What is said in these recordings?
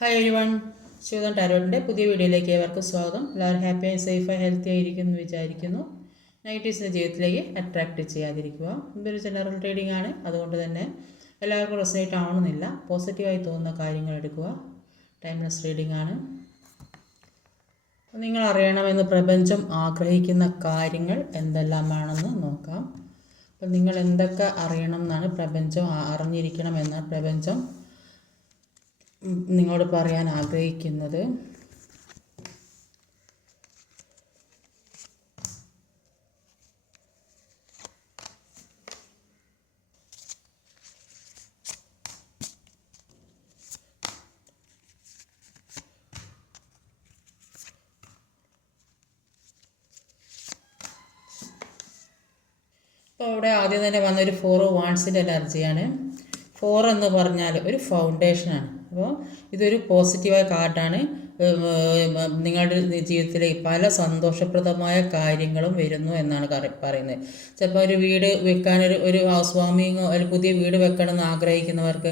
Hi every one, Shivadan ടാരോട്ടിൻ്റെ പുതിയ വീഡിയോയിലേക്ക് ഏവർക്കും സ്വാഗതം. എല്ലാവരും ഹാപ്പിയായി സേഫായി ഹെൽത്തി ആയിരിക്കുന്നു വിചാരിക്കുന്നു. നെഗറ്റീവ്സിൻ്റെ ജീവിതത്തിലേക്ക് അട്രാക്റ്റ് ചെയ്യാതിരിക്കുക. ഇതൊരു ജനറൽ റീഡിംഗ് ആണ്, അതുകൊണ്ട് തന്നെ എല്ലാവർക്കും റെസനേറ്റ് ആവണമെന്നില്ല. പോസിറ്റീവായി തോന്നുന്ന കാര്യങ്ങൾ എടുക്കുക. ടൈംലെസ് റീഡിംഗ് ആണ്. നിങ്ങൾ അറിയണമെന്ന് പ്രപഞ്ചം ആഗ്രഹിക്കുന്ന കാര്യങ്ങൾ എന്തെല്ലാമാണെന്ന് നോക്കാം. അപ്പം നിങ്ങൾ എന്തൊക്കെ അറിയണം എന്നാണ് പ്രപഞ്ചം അറിഞ്ഞിരിക്കണമെന്ന് പ്രപഞ്ചം നിങ്ങളോട് പറയാൻ ആഗ്രഹിക്കുന്നത്. അപ്പോൾ ഇവിടെ ആദ്യം തന്നെ വന്നൊരു 4 വാൺസിൻ്റെ എനർജിയാണ്. 4 എന്ന് പറഞ്ഞാൽ ഒരു ഫൗണ്ടേഷനാണ്. അപ്പോൾ ഇതൊരു പോസിറ്റീവായ കാർഡാണ്. നിങ്ങളുടെ ജീവിതത്തിലേക്ക് പല സന്തോഷപ്രദമായ കാര്യങ്ങളും വരുന്നു എന്നാണ് പറയുന്നത്. ചിലപ്പോൾ ഒരു വീട് വെക്കാനൊരു ഒരു ഹൗസ് വാമിങ്ങോ ഒരു പുതിയ വീട് വെക്കണമെന്ന് ആഗ്രഹിക്കുന്നവർക്ക്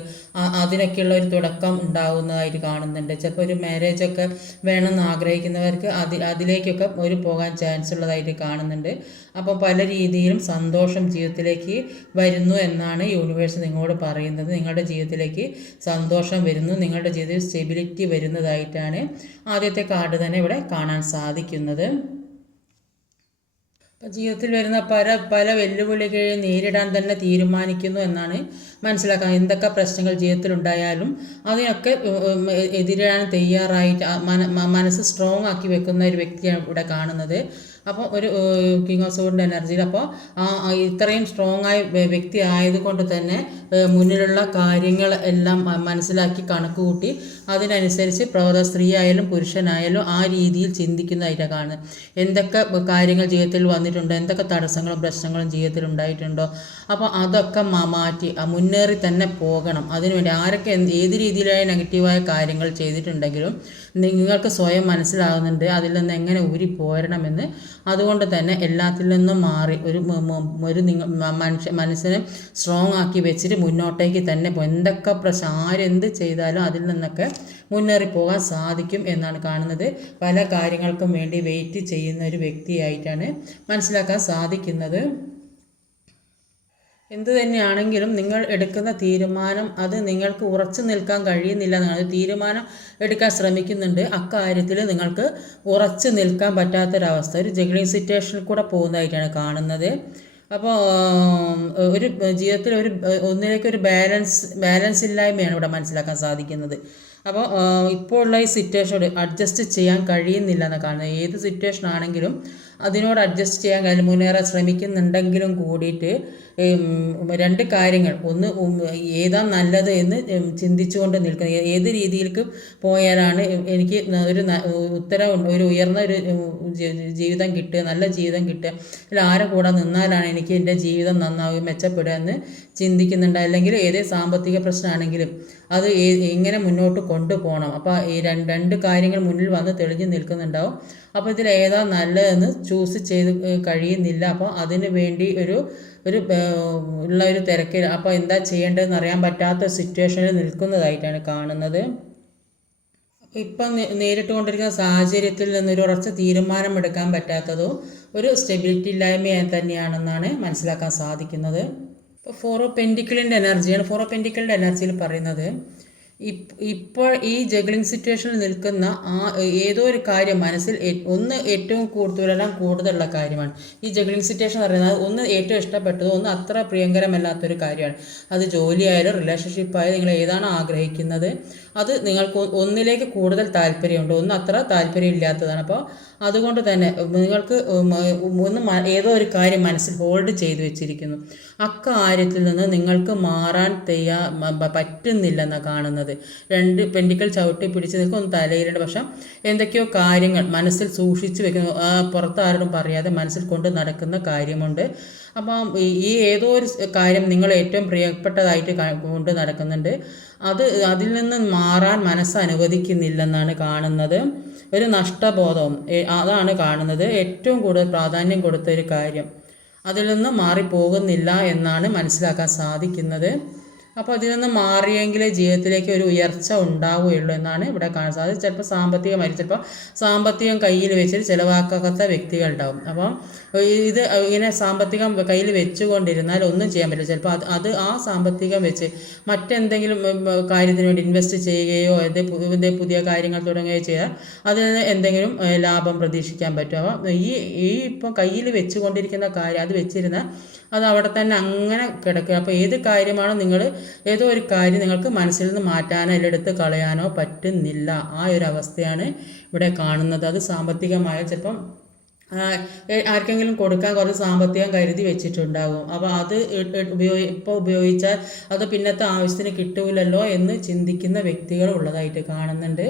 അതിനൊക്കെയുള്ള ഒരു തുടക്കം ഉണ്ടാകുന്നതായിട്ട് കാണുന്നുണ്ട്. ചിലപ്പോൾ ഒരു മാരേജൊക്കെ വേണമെന്ന് ആഗ്രഹിക്കുന്നവർക്ക് അതിലേക്കൊക്കെ ഒരു പോകാൻ ചാൻസ് ഉള്ളതായിട്ട് കാണുന്നുണ്ട്. അപ്പോൾ പല രീതിയിലും സന്തോഷം ജീവിതത്തിലേക്ക് വരുന്നു എന്നാണ് യൂണിവേഴ്സ് നിങ്ങളോട് പറയുന്നത്. നിങ്ങളുടെ ജീവിതത്തിലേക്ക് സന്തോഷം വരുന്നു, നിങ്ങളുടെ ജീവിതത്തിൽ സ്റ്റെബിലിറ്റി വരുന്നതായിട്ടാണ് ആദ്യത്തെ കാർഡ് തന്നെ ഇവിടെ കാണാൻ സാധിക്കുന്നത്. അപ്പോൾ ജീവിതത്തിൽ വരുന്ന പല വെല്ലുവിളികൾ നേരിടാൻ തന്നെ തീരുമാനിക്കുന്നു എന്നാണ് മനസ്സിലാക്കാൻ. എന്തൊക്കെ പ്രശ്നങ്ങൾ ജീവിതത്തിലുണ്ടായാലും അതിനൊക്കെ എതിരാൻ തയ്യാറായിട്ട് മനസ്സ് സ്ട്രോങ് ആക്കി വെക്കുന്ന ഒരു വ്യക്തിയാണ് ഇവിടെ കാണുന്നത്. അപ്പോൾ ഒരു കിങ് ഓഫ് സോഡിൻ്റെ എനർജിയിൽ അപ്പോൾ ഇത്രയും സ്ട്രോങ് ആയ വ്യക്തി ആയതുകൊണ്ട് തന്നെ മുന്നിലുള്ള കാര്യങ്ങൾ എല്ലാം മനസ്സിലാക്കി കണക്ക് കൂട്ടി അതിനനുസരിച്ച് സ്ത്രീ ആയാലും പുരുഷനായാലും ആ രീതിയിൽ ചിന്തിക്കുന്നതായിട്ടാണ് കാണുന്നത്. എന്തൊക്കെ കാര്യങ്ങൾ ജീവിതത്തിൽ വന്നിട്ടുണ്ടോ, എന്തൊക്കെ തടസ്സങ്ങളും പ്രശ്നങ്ങളും ജീവിതത്തിൽ ഉണ്ടായിട്ടുണ്ടോ, അപ്പോൾ അതൊക്കെ മാറ്റി മുന്നേറി തന്നെ പോകണം. അതിനുവേണ്ടി ആരൊക്കെ ഏത് രീതിയിലായ നെഗറ്റീവായ കാര്യങ്ങൾ ചെയ്തിട്ടുണ്ടെങ്കിലും നിങ്ങൾക്ക് സ്വയം മനസ്സിലാകുന്നുണ്ട് അതിൽ നിന്ന് എങ്ങനെ പോരണമെന്ന്. അതുകൊണ്ട് തന്നെ എല്ലാത്തിൽ നിന്നും മാറി ഒരു മനസ്സിനെ സ്ട്രോങ് ആക്കി വെച്ചിട്ട് മുന്നോട്ടേക്ക് തന്നെ എന്തൊക്കെ ആരെന്ത് ചെയ്താലും അതിൽ നിന്നൊക്കെ മുന്നേറിപ്പോകാൻ സാധിക്കും എന്നാണ് കാണുന്നത്. പല കാര്യങ്ങൾക്കും വേണ്ടി വെയിറ്റ് ചെയ്യുന്ന ഒരു വ്യക്തിയായിട്ടാണ് മനസ്സിലാക്കാൻ സാധിക്കുന്നത്. എന്തു തന്നെയാണെങ്കിലും നിങ്ങൾ എടുക്കുന്ന തീരുമാനം അത് നിങ്ങൾക്ക് ഉറച്ചു നിൽക്കാൻ കഴിയുന്നില്ല എന്നാണ്. തീരുമാനം എടുക്കാൻ ശ്രമിക്കുന്നുണ്ട്, അക്കാര്യത്തിൽ നിങ്ങൾക്ക് ഉറച്ചു നിൽക്കാൻ പറ്റാത്തൊരവസ്ഥ, ഒരു ജഗ്ലിംഗ് സിറ്റുവേഷനിൽ കൂടെ പോകുന്നതായിട്ടാണ് കാണുന്നത്. അപ്പോൾ ഒരു ജീവിതത്തിൽ ഒന്നിലേക്കൊരു ബാലൻസ് ഇല്ലായ്മയാണ് ഇവിടെ മനസ്സിലാക്കാൻ സാധിക്കുന്നത്. അപ്പോൾ ഇപ്പോൾ ഉള്ള ഈ സിറ്റുവേഷനോട് അഡ്ജസ്റ്റ് ചെയ്യാൻ കഴിയുന്നില്ല എന്ന് കാണുന്നത്. ഏത് സിറ്റുവേഷൻ ആണെങ്കിലും അതിനോട് അഡ്ജസ്റ്റ് ചെയ്യാൻ മുന്നേറാൻ ശ്രമിക്കുന്നുണ്ടെങ്കിലും കൂടിയിട്ട് രണ്ട് കാര്യങ്ങൾ, ഒന്ന് ഏതാ നല്ലത് എന്ന് ചിന്തിച്ചുകൊണ്ട് നിൽക്കുന്നത്. ഏത് രീതിയിലേക്ക് പോയാലാണ് എനിക്ക് ഒരു ഉയർന്ന ഒരു ജീവിതം കിട്ടുക, നല്ല ജീവിതം കിട്ടുക, അല്ല ആരെ കൂടെ നിന്നാലാണ് എനിക്ക് എൻ്റെ ജീവിതം നന്നാവുക മെച്ചപ്പെടുക എന്ന് ചിന്തിക്കുന്നുണ്ട്. അല്ലെങ്കിൽ ഏതേ സാമ്പത്തിക പ്രശ്നമാണെങ്കിലും അത് എങ്ങനെ മുന്നോട്ട് കൊണ്ടുപോകണം. അപ്പോൾ ഈ രണ്ട് കാര്യങ്ങൾ മുന്നിൽ വന്ന് തെളിഞ്ഞു നിൽക്കുന്നുണ്ടാവും. അപ്പോൾ ഇതിൽ ഏതാ നല്ലതെന്ന് ചൂസ് ചെയ്ത് കഴിയുന്നില്ല. അപ്പോൾ അതിന് വേണ്ടി ഉള്ള ഒരു തിരക്കിൽ അപ്പോൾ എന്താ ചെയ്യേണ്ടതെന്ന് അറിയാൻ പറ്റാത്ത സിറ്റുവേഷനിൽ നിൽക്കുന്നതായിട്ടാണ് കാണുന്നത്. അപ്പോൾ ഇപ്പം നേരിട്ടുകൊണ്ടിരിക്കുന്ന സാഹചര്യത്തിൽ നിന്നൊരു ഉറച്ച തീരുമാനമെടുക്കാൻ പറ്റാത്തതോ ഒരു സ്റ്റെബിലിറ്റി ഇല്ലായ്മ തന്നെയാണെന്നാണ് മനസ്സിലാക്കാൻ സാധിക്കുന്നത്. ഇപ്പോൾ 4 ഓഫ് പെൻറ്റിക്കിളിൻ്റെ എനർജിയാണ്. 4 ഓഫ് പെൻറ്റിക്കിളിൻ്റെ എനർജിയിൽ പറയുന്നത് ഇപ്പോൾ ഈ ജഗ്ലിംഗ് സിറ്റുവേഷനിൽ നിൽക്കുന്ന ഏതോ ഒരു കാര്യം മനസ്സിൽ ഏറ്റവും കൂടുതലുള്ള കാര്യമാണ്. ഈ ജഗ്ലിംഗ് സിറ്റുവേഷൻ എന്ന് പറയുന്നത് ഒന്ന് ഏറ്റവും ഇഷ്ടപ്പെട്ടതോ ഒന്ന് അത്ര പ്രിയങ്കരമല്ലാത്തൊരു കാര്യമാണ്. അത് ജോലിയായാലും റിലേഷൻഷിപ്പായാലും നിങ്ങൾ ഏതാണോ ആഗ്രഹിക്കുന്നത് അത് നിങ്ങൾക്ക് ഒന്നിലേക്ക് കൂടുതൽ താല്പര്യമുണ്ട്, ഒന്ന് അത്ര താല്പര്യമില്ലാത്തതാണ്. അപ്പോൾ അതുകൊണ്ട് തന്നെ നിങ്ങൾക്ക് ഏതോ ഒരു കാര്യം മനസ്സിൽ ഹോൾഡ് ചെയ്ത് വെച്ചിരിക്കുന്നു. അക്കാര്യത്തിൽ നിന്ന് നിങ്ങൾക്ക് മാറാൻ പറ്റുന്നില്ലെന്നാണ് കാണുന്നത്. 2 പെൻറ്റിക്കിൾ ചവിട്ടി പിടിച്ച് നിൽക്കും, ഒന്ന് തലയിലുണ്ട്. പക്ഷെ എന്തൊക്കെയോ കാര്യങ്ങൾ മനസ്സിൽ സൂക്ഷിച്ചു വെക്കുന്നു, പുറത്ത് ആരോടും പറയാതെ മനസ്സിൽ കൊണ്ട് നടക്കുന്ന കാര്യമുണ്ട്. അപ്പം ഈ ഏതോ ഒരു കാര്യം നിങ്ങൾ ഏറ്റവും പ്രിയപ്പെട്ടതായിട്ട് കൊണ്ട് നടക്കുന്നുണ്ട്, അതിൽ നിന്ന് മാറാൻ മനസ്സ് അനുവദിക്കുന്നില്ലെന്നാണ് കാണുന്നത്. ഒരു നഷ്ടബോധം അതാണ് കാണുന്നത്. ഏറ്റവും കൂടുതൽ പ്രാധാന്യം കൊടുത്ത ഒരു കാര്യം അതിൽ നിന്ന് മാറിപ്പോകുന്നില്ല എന്നാണ് മനസ്സിലാക്കാൻ സാധിക്കുന്നത്. അപ്പോൾ അതിൽ നിന്ന് മാറിയെങ്കിലേ ജീവിതത്തിലേക്ക് ഒരു ഉയർച്ച ഉണ്ടാവുകയുള്ളൂ എന്നാണ് ഇവിടെ കാണാൻ സാധിച്ചത്. ചിലപ്പോൾ സാമ്പത്തികമായിരിക്കും, ചിലപ്പോൾ സാമ്പത്തികം കയ്യിൽ വെച്ചിട്ട് ചിലവാക്കാത്ത വ്യക്തികളുണ്ടാവും. അപ്പം ഇത് ഇങ്ങനെ സാമ്പത്തികം കയ്യിൽ വെച്ചുകൊണ്ടിരുന്നാൽ ഒന്നും ചെയ്യാൻ പറ്റില്ല. ചിലപ്പോൾ അത് ആ സാമ്പത്തികം വെച്ച് മറ്റെന്തെങ്കിലും കാര്യത്തിന് വേണ്ടി ഇൻവെസ്റ്റ് ചെയ്യുകയോ ഇതിൻ്റെ പുതിയ കാര്യങ്ങൾ തുടങ്ങുകയോ ചെയ്താൽ അതിൽ നിന്ന് എന്തെങ്കിലും ലാഭം പ്രതീക്ഷിക്കാൻ പറ്റും. അപ്പോൾ ഇപ്പം കയ്യിൽ വെച്ചുകൊണ്ടിരിക്കുന്ന കാര്യം അത് വെച്ചിരുന്നാൽ അത് അവിടെ തന്നെ അങ്ങനെ കിടക്കുക. അപ്പോൾ ഏത് കാര്യമാണോ ഏതോ ഒരു കാര്യം നിങ്ങൾക്ക് മനസ്സിൽ നിന്ന് മാറ്റാനോ അല്ലെങ്കിൽ എടുത്ത് കളയാനോ പറ്റുന്നില്ല. ആ ഒരു അവസ്ഥയാണ് ഇവിടെ കാണുന്നത്. അത് സാമ്പത്തികമായ ചിലപ്പം ആർക്കെങ്കിലും കൊടുക്കാൻ കുറച്ച് സാമ്പത്തികം കരുതി വെച്ചിട്ടുണ്ടാകും. അപ്പോൾ അത് ഇപ്പോൾ ഉപയോഗിച്ചാൽ അത് പിന്നത്തെ ആവശ്യത്തിന് കിട്ടൂലല്ലോ എന്ന് ചിന്തിക്കുന്ന വ്യക്തികൾ ഉള്ളതായിട്ട് കാണുന്നുണ്ട്.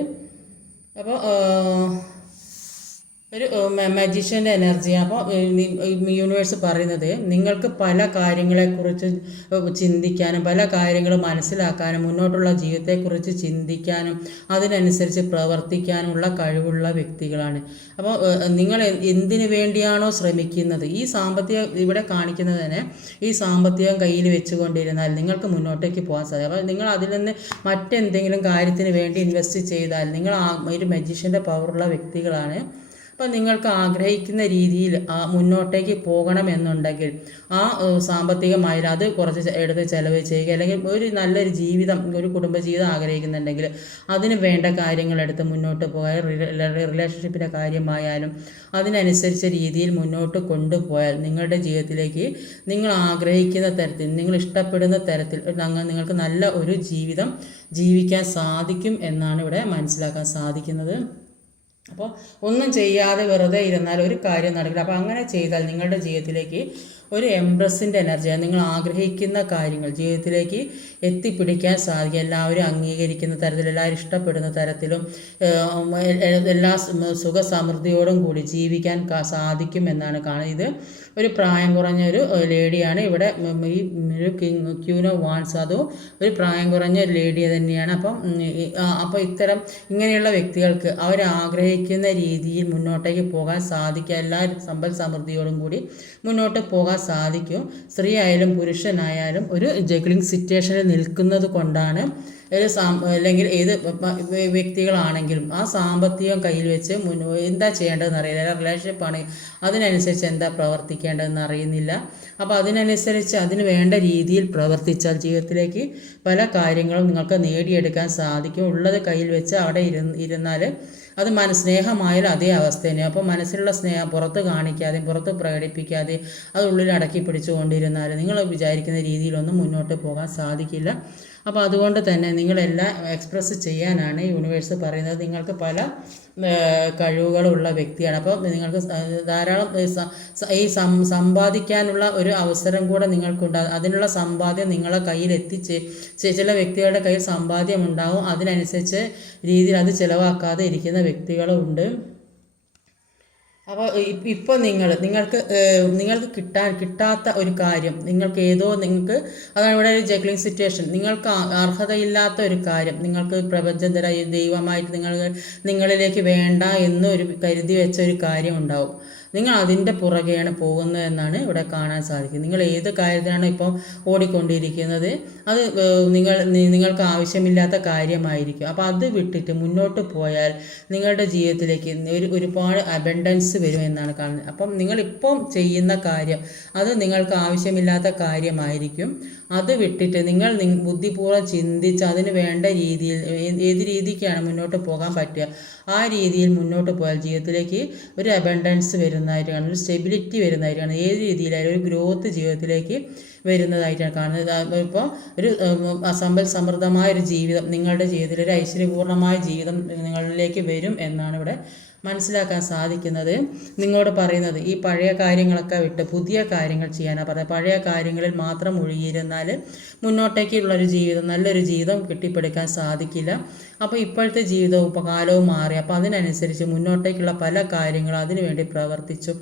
അപ്പോൾ ഒരു മജീഷ്യൻ്റെ എനർജി. അപ്പോൾ യൂണിവേഴ്സ് പറയുന്നത് നിങ്ങൾക്ക് പല കാര്യങ്ങളെക്കുറിച്ച് ചിന്തിക്കാനും പല കാര്യങ്ങളും മനസ്സിലാക്കാനും മുന്നോട്ടുള്ള ജീവിതത്തെക്കുറിച്ച് ചിന്തിക്കാനും അതിനനുസരിച്ച് പ്രവർത്തിക്കാനുമുള്ള കഴിവുള്ള വ്യക്തികളാണ്. അപ്പോൾ നിങ്ങൾ എന്തിനു വേണ്ടിയാണോ ശ്രമിക്കുന്നത്, ഈ സാമ്പത്തികം ഇവിടെ കാണിക്കുന്നത് തന്നെ ഈ സാമ്പത്തികം കയ്യിൽ വെച്ചുകൊണ്ടിരുന്നാൽ നിങ്ങൾക്ക് മുന്നോട്ടേക്ക് പോകാൻ സാധിക്കും. അപ്പോൾ നിങ്ങൾ അതിൽ നിന്ന് മറ്റെന്തെങ്കിലും കാര്യത്തിന് വേണ്ടി ഇൻവെസ്റ്റ് ചെയ്താൽ നിങ്ങൾ ഒരു മജീഷ്യൻ്റെ പവറുള്ള വ്യക്തികളാണ്. അപ്പം നിങ്ങൾക്ക് ആഗ്രഹിക്കുന്ന രീതിയിൽ മുന്നോട്ടേക്ക് പോകണമെന്നുണ്ടെങ്കിൽ ആ സാമ്പത്തികമായാലും അത് കുറച്ച് എടുത്ത് ചിലവ് ചെയ്യുക, അല്ലെങ്കിൽ ഒരു നല്ലൊരു ജീവിതം, ഒരു കുടുംബജീവിതം ആഗ്രഹിക്കുന്നുണ്ടെങ്കിൽ അതിന് വേണ്ട കാര്യങ്ങളെടുത്ത് മുന്നോട്ട് പോകാൻ റിലേഷൻഷിപ്പിൻ്റെ കാര്യമായാലും അതിനനുസരിച്ച രീതിയിൽ മുന്നോട്ട് കൊണ്ടുപോയാൽ നിങ്ങളുടെ ജീവിതത്തിലേക്ക് നിങ്ങൾ ആഗ്രഹിക്കുന്ന തരത്തിൽ, നിങ്ങൾ ഇഷ്ടപ്പെടുന്ന തരത്തിൽ നിങ്ങൾക്ക് നല്ല ഒരു ജീവിതം ജീവിക്കാൻ സാധിക്കും എന്നാണ് ഇവിടെ മനസ്സിലാക്കാൻ സാധിക്കുന്നത്. അപ്പോൾ ഒന്നും ചെയ്യാതെ വെറുതെ ഇരുന്നാൽ ഒരു കാര്യം നടക്കില്ല. അപ്പോൾ അങ്ങനെ ചെയ്താൽ നിങ്ങളുടെ ജീവിതത്തിലേക്ക് ഒരു എംപ്രസിൻ്റെ എനർജിയാണ്. നിങ്ങൾ ആഗ്രഹിക്കുന്ന കാര്യങ്ങൾ ജീവിതത്തിലേക്ക് എത്തിപ്പിടിക്കാൻ സാധിക്കും. എല്ലാവരും അംഗീകരിക്കുന്ന തരത്തിലും എല്ലാവരും ഇഷ്ടപ്പെടുന്ന തരത്തിലും എല്ലാ സുഖസമൃദ്ധിയോടും കൂടി ജീവിക്കാൻ സാധിക്കും എന്നാണ് കാണുന്നത്. ഇത് ഒരു പ്രായം കുറഞ്ഞൊരു ലേഡിയാണ്. ഇവിടെ ഈ ഒരു ക്യൂൻ ഓഫ് വാൻസ് അതും ഒരു പ്രായം കുറഞ്ഞ ഒരു ലേഡി തന്നെയാണ്. അപ്പോൾ ഇത്തരം ഇങ്ങനെയുള്ള വ്യക്തികൾക്ക് അവരാഗ്രഹിക്കുന്ന രീതിയിൽ മുന്നോട്ടേക്ക് പോകാൻ സാധിക്കുക, എല്ലാ സമ്പൽ സമൃദ്ധിയോടും കൂടി മുന്നോട്ട് പോകാൻ സാധിക്കും. സ്ത്രീ ആയാലും പുരുഷനായാലും ഒരു ജഗ്ലിംഗ് സിറ്റുവേഷനിൽ നിൽക്കുന്നത് കൊണ്ടാണ് അല്ലെങ്കിൽ ഏത് വ്യക്തികളാണെങ്കിലും ആ സാമ്പത്തികം കയ്യിൽ വെച്ച് എന്താ ചെയ്യേണ്ടതെന്ന് അറിയില്ല. റിലേഷൻഷിപ്പ് ആണെങ്കിൽ അതിനനുസരിച്ച് എന്താ പ്രവർത്തിക്കേണ്ടതെന്ന് അറിയുന്നില്ല. അപ്പോൾ അതിനനുസരിച്ച് അതിന് വേണ്ട രീതിയിൽ പ്രവർത്തിച്ചാൽ ജീവിതത്തിലേക്ക് പല കാര്യങ്ങളും നിങ്ങൾക്ക് നേടിയെടുക്കാൻ സാധിക്കും. ഉള്ളത് കയ്യിൽ വെച്ച് അവിടെ ഇരുന്നാൽ അത് സ്നേഹമായാലും അതേ അവസ്ഥ തന്നെയാണ്. അപ്പോൾ മനസ്സിലുള്ള സ്നേഹം പുറത്ത് കാണിക്കാതെ പുറത്ത് പ്രകടിപ്പിക്കാതെ അത് ഉള്ളിൽ അടക്കി പിടിച്ചുകൊണ്ടിരുന്നാൽ നിങ്ങൾ വിചാരിക്കുന്ന രീതിയിലൊന്നും മുന്നോട്ട് പോകാൻ സാധിക്കില്ല. അപ്പോൾ അതുകൊണ്ട് തന്നെ നിങ്ങളെല്ലാം എക്സ്പ്രസ് ചെയ്യാനാണ് യൂണിവേഴ്സ് പറയുന്നത്. നിങ്ങൾക്ക് പല കഴിവുകളുള്ള വ്യക്തിയാണ്. അപ്പോൾ നിങ്ങൾക്ക് ധാരാളം ഈ സമ്പാദിക്കാനുള്ള ഒരു അവസരം കൂടെ നിങ്ങൾക്കുണ്ട്. അതിനുള്ള സമ്പാദ്യം നിങ്ങളെ കയ്യിൽ ചില വ്യക്തികളുടെ കയ്യിൽ സമ്പാദ്യം ഉണ്ടാവും. അതിനനുസരിച്ച് രീതിയിൽ അത് ചിലവാക്കാതെ ഇരിക്കുന്ന വ്യക്തികളും ഉണ്ട്. അപ്പോൾ ഇപ്പോൾ നിങ്ങൾക്ക് കിട്ടാത്ത ഒരു കാര്യം നിങ്ങൾക്ക് അതാണ് ഇവിടെ ഒരു ജഗ്ലിംഗ് സിറ്റുവേഷൻ. നിങ്ങൾക്ക് അർഹതയില്ലാത്ത ഒരു കാര്യം നിങ്ങൾക്ക് പ്രപഞ്ചം ദൈവമായിട്ട് നിങ്ങളിലേക്ക് വേണ്ട എന്നൊരു കരുതി വെച്ച ഒരു കാര്യം ഉണ്ടാവും. നിങ്ങൾ അതിൻ്റെ പുറകെയാണ് പോകുന്നത് എന്നാണ് ഇവിടെ കാണാൻ സാധിക്കുന്നത്. നിങ്ങൾ ഏത് കാര്യത്തിനാണ് ഇപ്പോൾ ഓടിക്കൊണ്ടിരിക്കുന്നത് അത് നിങ്ങൾക്ക് ആവശ്യമില്ലാത്ത കാര്യമായിരിക്കും. അപ്പോൾ അത് വിട്ടിട്ട് മുന്നോട്ട് പോയാൽ നിങ്ങളുടെ ജീവിതത്തിലേക്ക് ഒരുപാട് അബൻഡൻസ് വരും എന്നാണ് കാണുന്നത്. അപ്പം നിങ്ങളിപ്പം ചെയ്യുന്ന കാര്യം അത് നിങ്ങൾക്ക് ആവശ്യമില്ലാത്ത കാര്യമായിരിക്കും. അത് വിട്ടിട്ട് നിങ്ങൾ ബുദ്ധിപൂർവ്വം ചിന്തിച്ച് അതിന് വേണ്ട രീതിയിൽ ഏത് രീതിക്കാണ് മുന്നോട്ട് പോകാൻ പറ്റുക ആ രീതിയിൽ മുന്നോട്ട് പോയാൽ ജീവിതത്തിലേക്ക് ഒരു അബൻഡൻസ് വരുന്നതായിട്ടാണ്, ഒരു സ്റ്റെബിലിറ്റി വരുന്നതായിട്ടാണ്, ഏത് രീതിയിലായാലും ഒരു ഗ്രോത്ത് ജീവിതത്തിലേക്ക് വരുന്നതായിട്ടാണ് കാണുന്നത്. ഇപ്പോൾ ഒരു സമ്പൽ സമൃദ്ധമായ ഒരു ജീവിതം നിങ്ങളുടെ ജീവിതത്തിൽ ഒരു ഐശ്വര്യപൂർണ്ണമായ ജീവിതം നിങ്ങളിലേക്ക് വരും എന്നാണ് ഇവിടെ മനസ്സിലാക്കാൻ സാധിക്കുന്നത്. നിങ്ങളോട് പറയുന്നത് ഈ പഴയ കാര്യങ്ങളൊക്കെ വിട്ട് പുതിയ കാര്യങ്ങൾ ചെയ്യാനാണ് പറയുന്നത്. പഴയ കാര്യങ്ങളിൽ മാത്രം മുഴുകിയിരുന്നാൽ മുന്നോട്ടേക്കുള്ളൊരു ജീവിതം, നല്ലൊരു ജീവിതം കെട്ടിപ്പടുക്കാൻ സാധിക്കില്ല. അപ്പോൾ ഇപ്പോഴത്തെ ജീവിതവും കാലവും മാറി. അപ്പോൾ അതിനനുസരിച്ച് മുന്നോട്ടേക്കുള്ള പല കാര്യങ്ങളും അതിനുവേണ്ടി പ്രവർത്തിച്ചു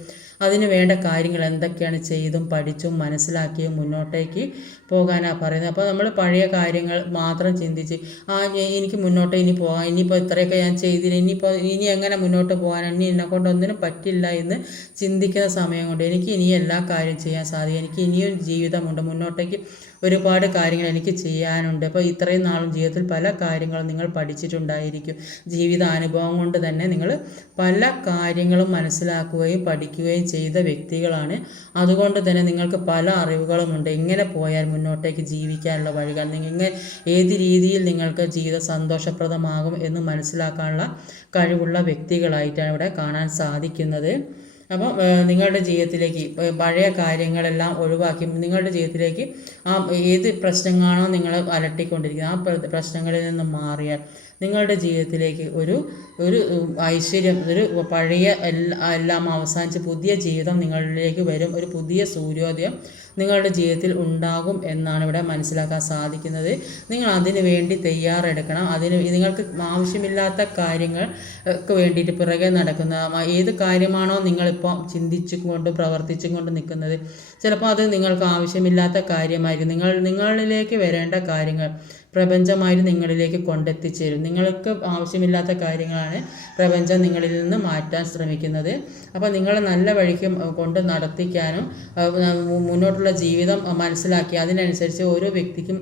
അതിന് വേണ്ട കാര്യങ്ങൾ എന്തൊക്കെയാണ് ചെയ്തും പഠിച്ചും മനസ്സിലാക്കിയും മുന്നോട്ടേക്ക് പോകാനാണ് പറയുന്നത്. അപ്പോൾ നമ്മൾ പഴയ കാര്യങ്ങൾ മാത്രം ചിന്തിച്ച് എനിക്ക് മുന്നോട്ട് ഇനി പോകാം, ഇനിയിപ്പോൾ ഇത്രയൊക്കെ ഞാൻ ചെയ്തില്ല, ഇനി എങ്ങനെ മുന്നോട്ട് പോകാൻ, എന്നെക്കൊണ്ടൊന്നിനും പറ്റില്ല എന്ന് ചിന്തിക്കുന്ന സമയം കൊണ്ട് എനിക്ക് ഇനി എല്ലാ കാര്യം ചെയ്യാൻ സാധിക്കും, എനിക്ക് ഇനിയും ജീവിതമുണ്ട്, മുന്നോട്ടേക്ക് ഒരുപാട് കാര്യങ്ങൾ എനിക്ക് ചെയ്യാനുണ്ട്. അപ്പോൾ ഇത്രയും നാളും ജീവിതത്തിൽ പല കാര്യങ്ങളും നിങ്ങൾ പഠിച്ചിട്ടുണ്ടായിരിക്കും. ജീവിതാനുഭവം കൊണ്ട് തന്നെ നിങ്ങൾ പല കാര്യങ്ങളും മനസ്സിലാക്കുകയും പഠിക്കുകയും ചെയ്ത വ്യക്തികളാണ്. അതുകൊണ്ട് തന്നെ നിങ്ങൾക്ക് പല അറിവുകളുമുണ്ട്. എങ്ങനെ പോയാൽ മുന്നോട്ടേക്ക് ജീവിക്കാനുള്ള വഴികൾ, നിങ്ങൾ ഏത് രീതിയിൽ നിങ്ങൾക്ക് ജീവിതം സന്തോഷപ്രദമാകും എന്ന് മനസ്സിലാക്കാനുള്ള കഴിവുള്ള വ്യക്തികളായിട്ടാണ് ഇവിടെ കാണാൻ സാധിക്കുന്നത്. അപ്പം നിങ്ങളുടെ ജീവിതത്തിലേക്ക് പഴയ കാര്യങ്ങളെല്ലാം ഒഴിവാക്കി നിങ്ങളുടെ ജീവിതത്തിലേക്ക് ഏത് പ്രശ്നങ്ങളാണോ നിങ്ങളെ അലട്ടിക്കൊണ്ടിരിക്കുന്നത് ആ പ്രശ്നങ്ങളിൽ നിന്ന് മാറിയാൽ നിങ്ങളുടെ ജീവിതത്തിലേക്ക് ഒരു ഐശ്വര്യം, ഒരു പഴയ എല്ലാം അവസാനിച്ച് പുതിയ ജീവിതം നിങ്ങളിലേക്ക് വരും. ഒരു പുതിയ സൂര്യോദയം നിങ്ങളുടെ ജീവിതത്തിൽ ഉണ്ടാകും എന്നാണ് ഇവിടെ മനസ്സിലാക്കാൻ സാധിക്കുന്നത്. നിങ്ങൾ അതിനു വേണ്ടി തയ്യാറെടുക്കണം. നിങ്ങൾക്ക് ആവശ്യമില്ലാത്ത കാര്യങ്ങൾക്ക് വേണ്ടിയിട്ട് പിറകെ നടക്കുന്ന ഏത് കാര്യമാണോ നിങ്ങളിപ്പോൾ ചിന്തിച്ചുകൊണ്ട് പ്രവർത്തിച്ചും കൊണ്ട് നിൽക്കുന്നത്, ചിലപ്പോൾ അത് നിങ്ങൾക്ക് ആവശ്യമില്ലാത്ത കാര്യമായിരിക്കും. നിങ്ങളിലേക്ക് വരേണ്ട കാര്യങ്ങൾ പ്രപഞ്ചമായിട്ട് നിങ്ങളിലേക്ക് കൊണ്ടെത്തിച്ചേരും. നിങ്ങൾക്ക് ആവശ്യമില്ലാത്ത കാര്യങ്ങളാണ് പ്രപഞ്ചം നിങ്ങളിൽ നിന്ന് മാറ്റാൻ ശ്രമിക്കുന്നത്. അപ്പോൾ നിങ്ങൾ നല്ല വഴിക്ക് കൊണ്ട് നടത്തിക്കാനും മുന്നോട്ടുള്ള ജീവിതം മനസ്സിലാക്കി അതിനനുസരിച്ച് ഓരോ വ്യക്തിക്കും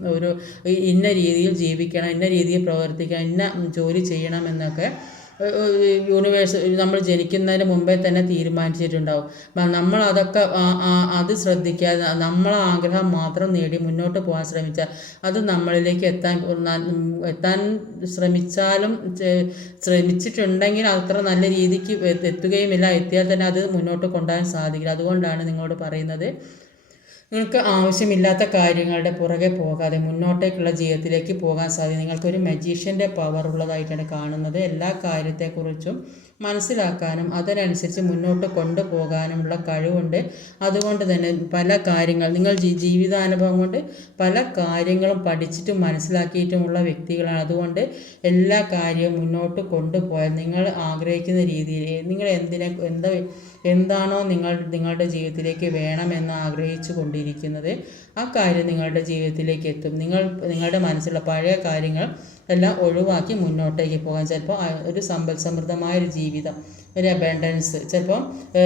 ഇന്ന രീതിയിൽ ജീവിക്കണം, ഇന്ന രീതിയിൽ പ്രവർത്തിക്കണം, ഇന്ന ജോലി ചെയ്യണം എന്നൊക്കെ യൂണിവേഴ്സ് നമ്മൾ ജനിക്കുന്നതിന് മുമ്പേ തന്നെ തീരുമാനിച്ചിട്ടുണ്ടാവും. നമ്മൾ അതൊക്കെ അത് ശ്രദ്ധിക്കാതെ നമ്മളെ ആഗ്രഹം മാത്രം നേടി മുന്നോട്ട് പോകാൻ ശ്രമിച്ചാൽ അത് നമ്മളിലേക്ക് എത്താൻ ശ്രമിച്ചിട്ടുണ്ടെങ്കിൽ അത്ര നല്ല രീതിക്ക് എത്തുകയുമില്ല. എത്തിയാൽ തന്നെ അത് മുന്നോട്ട് കൊണ്ടുപോകാൻ സാധിക്കില്ല. അതുകൊണ്ടാണ് നിങ്ങളോട് പറയുന്നത്, നിങ്ങൾക്ക് ആവശ്യമില്ലാത്ത കാര്യങ്ങളുടെ പുറകെ പോകാതെ മുന്നോട്ടേക്കുള്ള ജീവിതത്തിലേക്ക് പോകാൻ സാധിക്കും. നിങ്ങൾക്കൊരു മജീഷ്യൻ്റെ പവർ ഉള്ളതായിട്ടാണ് കാണുന്നത്. എല്ലാ കാര്യത്തെക്കുറിച്ചും മനസ്സിലാക്കാനും അതിനനുസരിച്ച് മുന്നോട്ട് കൊണ്ടുപോകാനുമുള്ള കഴിവുണ്ട്. അതുകൊണ്ട് തന്നെ പല കാര്യങ്ങൾ നിങ്ങൾ ജീവിതാനുഭവം കൊണ്ട് പല കാര്യങ്ങളും പഠിച്ചിട്ടും മനസ്സിലാക്കിയിട്ടുമുള്ള വ്യക്തികളാണ്. അതുകൊണ്ട് എല്ലാ കാര്യവും മുന്നോട്ട് കൊണ്ടുപോയാൽ നിങ്ങൾ ആഗ്രഹിക്കുന്ന രീതിയിൽ നിങ്ങൾ എന്താണോ നിങ്ങളുടെ ജീവിതത്തിലേക്ക് വേണമെന്ന് ആഗ്രഹിച്ചു കൊണ്ടിരിക്കുന്നത് ആ കാര്യം നിങ്ങളുടെ ജീവിതത്തിലേക്ക് എത്തും. നിങ്ങളുടെ മനസ്സിലുള്ള പഴയ കാര്യങ്ങൾ എല്ലാം ഒഴിവാക്കി മുന്നോട്ടേക്ക് പോകാൻ ചിലപ്പോൾ ഒരു സമ്പൽ സമൃദ്ധമായൊരു ജീവിതം, ഒരു അബൻഡൻസ്, ചിലപ്പോൾ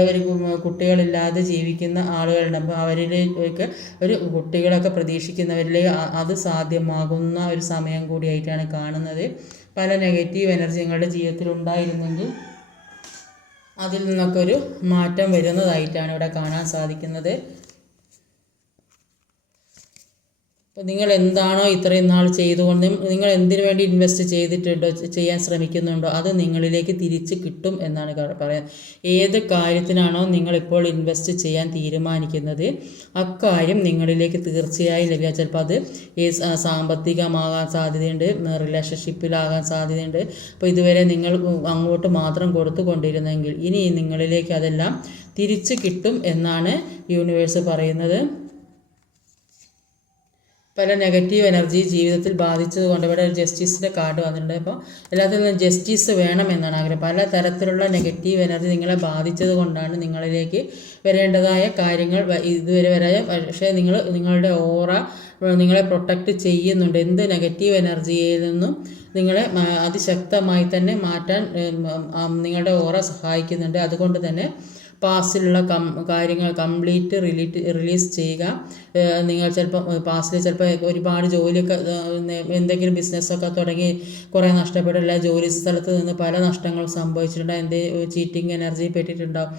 ഒരു കുട്ടികളില്ലാതെ ജീവിക്കുന്ന ആളുകളുണ്ടാകുമ്പോൾ അവരിലേക്ക് ഒരു കുട്ടികളൊക്കെ പ്രതീക്ഷിക്കുന്നവരിലേക്ക് അത് സാധ്യമാകുന്ന ഒരു സമയം കൂടിയായിട്ടാണ് കാണുന്നത്. പല നെഗറ്റീവ് എനർജി നിങ്ങളുടെ ജീവിതത്തിൽ ഉണ്ടായിരുന്നെങ്കിൽ അതിൽ നിന്നൊക്കെ ഒരു മാറ്റം വരുന്നതായിട്ടാണ് ഇവിടെ കാണാൻ സാധിക്കുന്നത്. നിങ്ങൾ എന്താണോ ഇത്രയും നാൾ ചെയ്തുകൊണ്ട് നിങ്ങൾ എന്തിനു വേണ്ടി ഇൻവെസ്റ്റ് ചെയ്തിട്ടുണ്ടോ, ചെയ്യാൻ ശ്രമിക്കുന്നുണ്ടോ, അത് നിങ്ങളിലേക്ക് തിരിച്ച് കിട്ടും എന്നാണ് പറയുന്നത്. ഏത് കാര്യത്തിനാണോ നിങ്ങളിപ്പോൾ ഇൻവെസ്റ്റ് ചെയ്യാൻ തീരുമാനിക്കുന്നത് അക്കാര്യം നിങ്ങളിലേക്ക് തീർച്ചയായും ലഭിക്കുക. ചിലപ്പോൾ അത് സാമ്പത്തികമാകാൻ സാധ്യതയുണ്ട്, റിലേഷൻഷിപ്പിലാകാൻ സാധ്യതയുണ്ട്. അപ്പോൾ ഇതുവരെ നിങ്ങൾ അങ്ങോട്ട് മാത്രം കൊടുത്തുകൊണ്ടിരുന്നെങ്കിൽ ഇനി നിങ്ങളിലേക്ക് അതെല്ലാം തിരിച്ച് കിട്ടും എന്നാണ് യൂണിവേഴ്സ് പറയുന്നത്. പല നെഗറ്റീവ് എനർജി ജീവിതത്തിൽ ബാധിച്ചത് കൊണ്ട് ഇവിടെ ഒരു ജസ്റ്റിസിൻ്റെ കാർഡ് വന്നിട്ടുണ്ട്. അപ്പോൾ എല്ലാത്തിൽ നിന്നും ജസ്റ്റിസ് വേണമെന്നാണ് ആഗ്രഹം. പല തരത്തിലുള്ള നെഗറ്റീവ് എനർജി നിങ്ങളെ ബാധിച്ചത് കൊണ്ടാണ് നിങ്ങളിലേക്ക് വരേണ്ടതായ കാര്യങ്ങൾ ഇതുവരെ വരാതെ. പക്ഷേ നിങ്ങളുടെ ഓറ നിങ്ങളെ പ്രൊട്ടക്റ്റ് ചെയ്യുന്നുണ്ട്. എന്ത് നെഗറ്റീവ് എനർജിയിൽ നിന്നും നിങ്ങളെ അതിശക്തമായി തന്നെ മാറ്റാൻ നിങ്ങളുടെ ഓറ സഹായിക്കുന്നുണ്ട്. അതുകൊണ്ട് തന്നെ പാസ്റ്റിലുള്ള കാര്യങ്ങൾ കംപ്ലീറ്റ് റിലീസ് ചെയ്യുക. നിങ്ങൾ ചിലപ്പോൾ പാസ്റ്റിൽ ചിലപ്പോൾ ഒരുപാട് ജോലിയൊക്കെ എന്തെങ്കിലും ബിസിനസ്സൊക്കെ തുടങ്ങി കുറേ നഷ്ടപ്പെട്ടില്ല, ജോലി സ്ഥലത്ത് നിന്ന് പല നഷ്ടങ്ങളും സംഭവിച്ചിട്ടുണ്ടാകും, ചീറ്റിംഗ് എനർജി പെട്ടിട്ടുണ്ടാകും.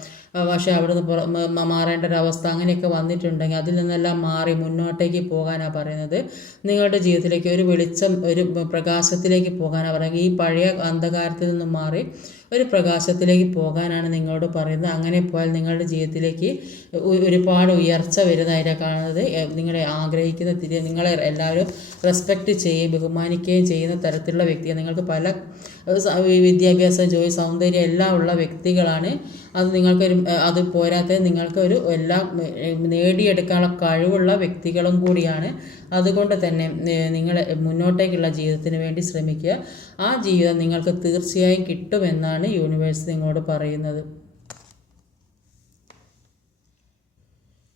പക്ഷേ അവിടെ നിന്ന് മാറേണ്ട ഒരവസ്ഥ അങ്ങനെയൊക്കെ വന്നിട്ടുണ്ടെങ്കിൽ അതിൽ നിന്നെല്ലാം മാറി മുന്നോട്ടേക്ക് പോകാനാണ് പറയുന്നത്. നിങ്ങളുടെ ജീവിതത്തിലേക്ക് ഒരു വെളിച്ചം, ഒരു പ്രകാശത്തിലേക്ക് പോകാനാണ് പറയുന്നത്. ഈ പഴയ അന്ധകാരത്തിൽ നിന്നും മാറി ഒരു പ്രകാശത്തിലേക്ക് പോകാനാണ് നിങ്ങളോട് പറയുന്നത്. അങ്ങനെ പോയാൽ നിങ്ങളുടെ ജീവിതത്തിലേക്ക് ഒരുപാട് ഉയർച്ച വരുന്നതായിട്ടാണ് കാണുന്നത്. നിങ്ങളെ ആഗ്രഹിക്കുന്ന നിങ്ങളെ എല്ലാവരും റെസ്പെക്റ്റ് ചെയ്യുകയും ബഹുമാനിക്കുകയും ചെയ്യുന്ന തരത്തിലുള്ള വ്യക്തികൾ. നിങ്ങൾക്ക് പല വിദ്യാഭ്യാസം, ജോലി, സൗന്ദര്യം എല്ലാം ഉള്ള വ്യക്തികളാണ്. അത് പോരാതെ നിങ്ങൾക്കൊരു എല്ലാം നേടിയെടുക്കാനുള്ള കഴിവുള്ള വ്യക്തികളും കൂടിയാണ്. അതുകൊണ്ട് തന്നെ നിങ്ങൾ മുന്നോട്ടേക്കുള്ള ജീവിതത്തിന് വേണ്ടി ശ്രമിക്കുക. ആ ജീവിതം നിങ്ങൾക്ക് തീർച്ചയായും കിട്ടുമെന്നാണ് യൂണിവേഴ്സ് നിങ്ങളോട് പറയുന്നത്.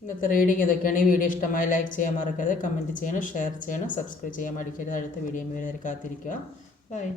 ഇന്നത്തെ റീഡിങ് ഇതൊക്കെയാണ്. ഈ വീഡിയോ ഇഷ്ടമായി ലൈക്ക് ചെയ്യാൻ മറക്കരുത്, കമൻറ്റ് ചെയ്യണം, ഷെയർ ചെയ്യണം, സബ്സ്ക്രൈബ് ചെയ്യാൻ മടിക്കരുത്. അടുത്ത വീഡിയോ കാത്തിരിക്കുക. ബൈ.